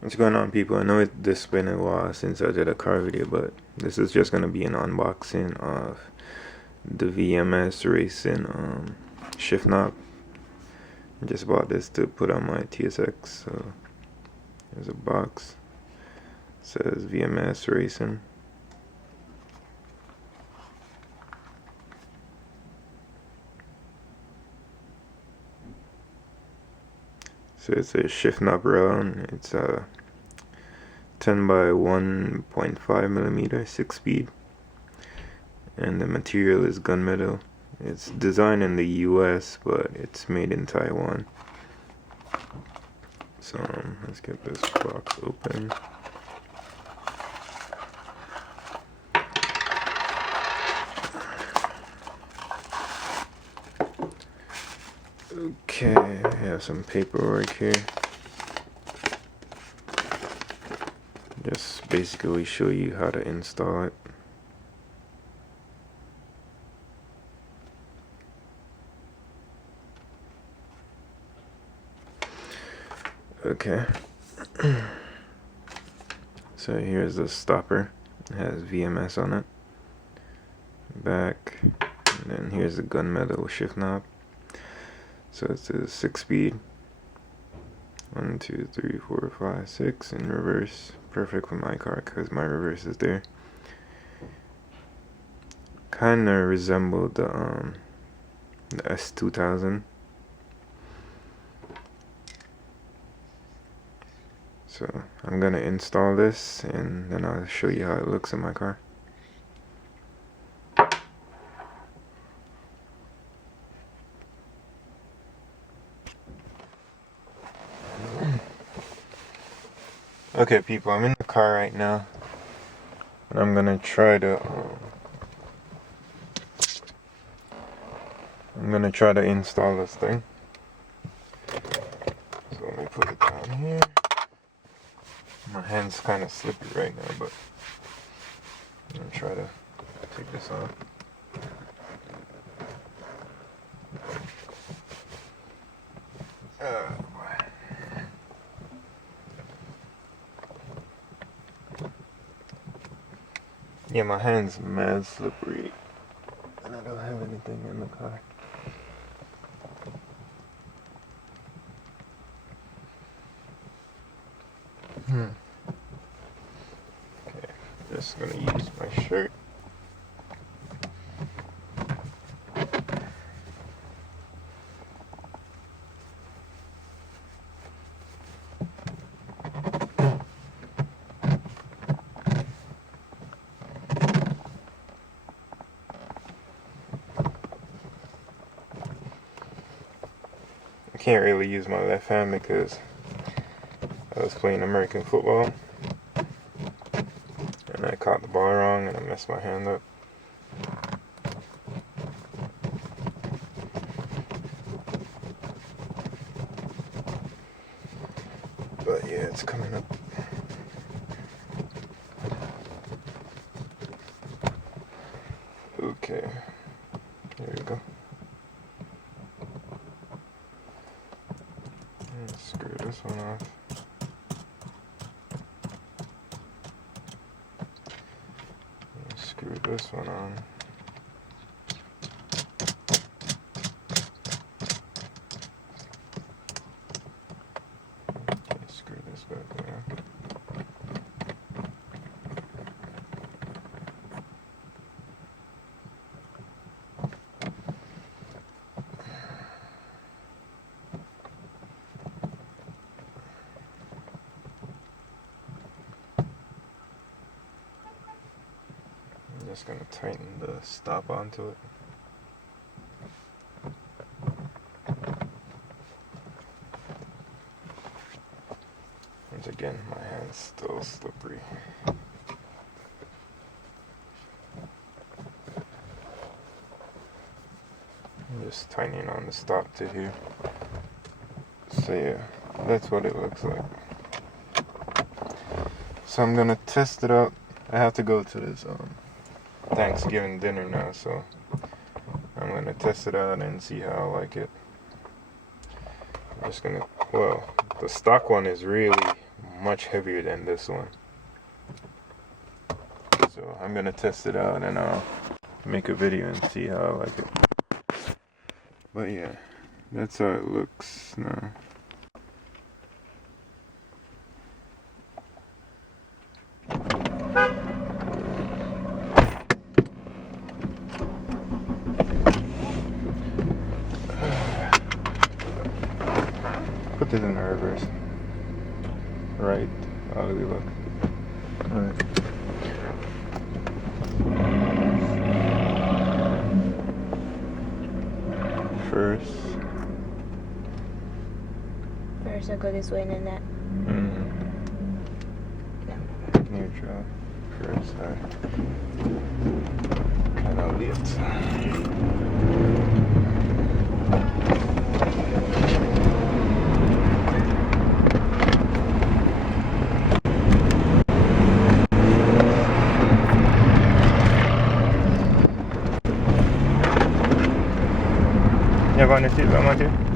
What's going on, people? I know it's been a while since I did a car video, but this is just gonna be an unboxing of the VMS racing shift knob. I just bought this to put on my TSX. So there's a box. It says VMS racing. So it's a shift knob round. It's a 10 by 1.5 millimeter 6-speed, and the material is gunmetal. It's designed in the US, but it's made in Taiwan. So let's get this box open. Okay, I have some paperwork here. Just basically show you how to install it. Okay. So here's the stopper. It has VMS on it. Back. And then here's the gunmetal shift knob. So it's a 6-speed. 1, 2, 3, 4, 5, 6 in reverse. Perfect for my car because my reverse is there. Kind of resembled the S2000. So I'm gonna install this and then I'll show you how it looks in my car. Okay, people, I'm in the car right now, and I'm gonna try to install this thing. So let me put it down here. My hand's kind of slippery right now, but I'm gonna try to take this off. Yeah, my hand's mad slippery, and I don't have anything in the car. Okay, just gonna use my shirt. I can't really use my left hand because I was playing American football and I caught the ball wrong and I messed my hand up. But yeah, it's coming up. Okay, there we go. Let's screw this one off. Screw this one on. Okay, screw this back on. I'm just gonna tighten the stop onto it. Once again, my hand's still slippery. I'm just tightening on the stop to here. So yeah, that's what it looks like. So I'm gonna test it out. I have to go to this Thanksgiving dinner now, so I'm gonna test it out and see how I like it. I'm just gonna, well, the stock one is really much heavier than this one. So I'm gonna test it out and I'll make a video and see how I like it. But yeah, that's how it looks now. Put this in the reverse. Right. Oh, look. Alright. First, I'll go this way and then that. Neutral. First, kind of lit. Ya con el silba, Mateo.